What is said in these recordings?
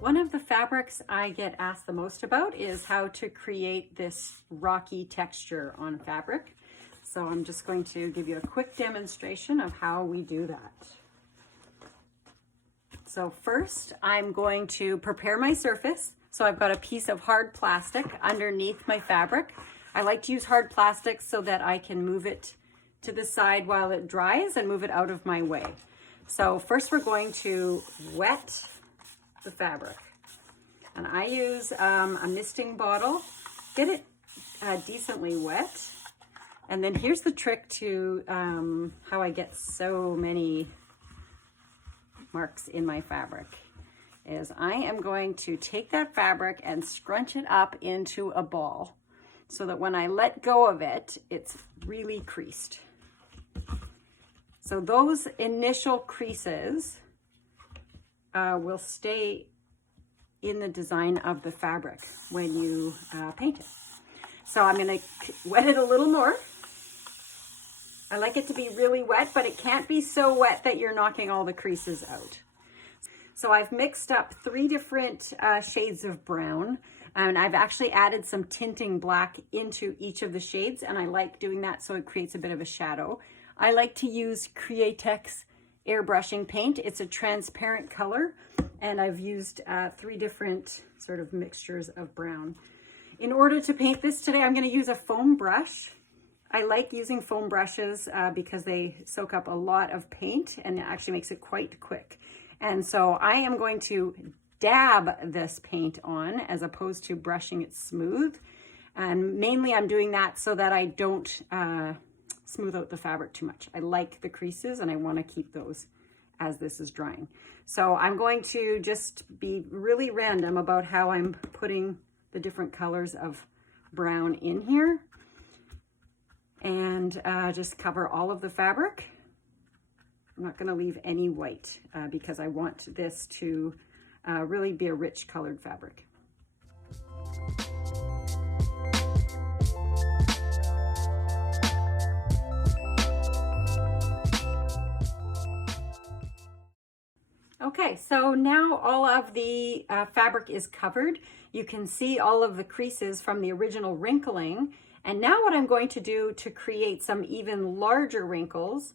One of the fabrics I get asked the most about is how to create this rocky texture on fabric. So I'm just going to give you a quick demonstration of how we do that. So first I'm going to prepare my surface. So I've got a piece of hard plastic underneath my fabric. I like to use hard plastic so that I can move it to the side while it dries and move it out of my way. So first we're going to wet the fabric. And I use a misting bottle. Get it decently wet. And then here's the trick to how I get so many marks in my fabric. Is I am going to take that fabric and scrunch it up into a ball so that when I let go of it, it's really creased. So those initial creases will stay in the design of the fabric when you paint it. So I'm going to wet it a little more. I like it to be really wet, but it can't be so wet that you're knocking all the creases out. So I've mixed up 3 different shades of brown, and I've actually added some tinting black into each of the shades, and I like doing that so it creates a bit of a shadow. I like to use Createx airbrushing paint. It's a transparent color, and I've used 3 different sort of mixtures of brown. In order to paint this today, I'm going to use a foam brush. I like using foam brushes because they soak up a lot of paint and it actually makes it quite quick. And so I am going to dab this paint on as opposed to brushing it smooth. And mainly I'm doing that so that I don't smooth out the fabric too much. I like the creases and I want to keep those as this is drying. So I'm going to just be really random about how I'm putting the different colors of brown in here. And just cover all of the fabric. I'm not going to leave any white because I want this to really be a rich colored fabric. Okay, so now all of the fabric is covered. You can see all of the creases from the original wrinkling. And now what I'm going to do to create some even larger wrinkles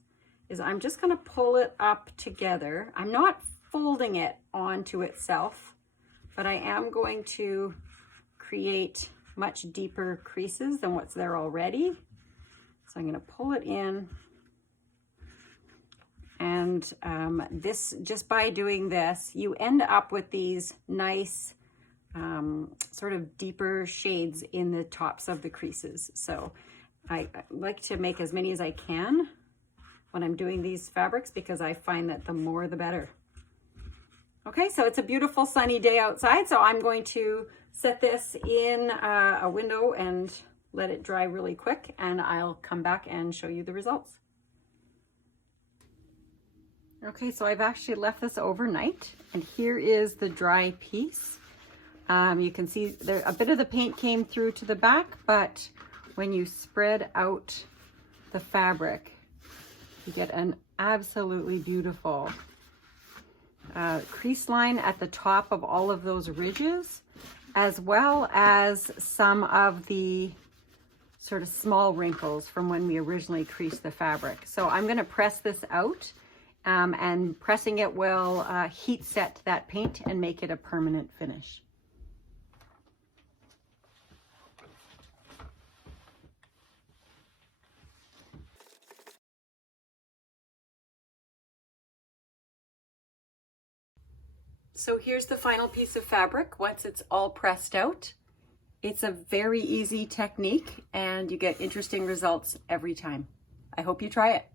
is I'm just going to pull it up together. I'm not folding it onto itself, but I am going to create much deeper creases than what's there already. So I'm going to pull it in. And this, just by doing this, you end up with these nice sort of deeper shades in the tops of the creases. So I like to make as many as I can when I'm doing these fabrics because I find that the more the better. Okay, so it's a beautiful sunny day outside, so I'm going to set this in a window and let it dry really quick, and I'll come back and show you the results. Okay, so I've actually left this overnight, and here is the dry piece. You can see there a bit of the paint came through to the back, but when you spread out the fabric, you get an absolutely beautiful crease line at the top of all of those ridges, as well as some of the sort of small wrinkles from when we originally creased the fabric. So I'm going to press this out, and pressing it will heat set that paint and make it a permanent finish. So here's the final piece of fabric once it's all pressed out. It's a very easy technique and you get interesting results every time. I hope you try it.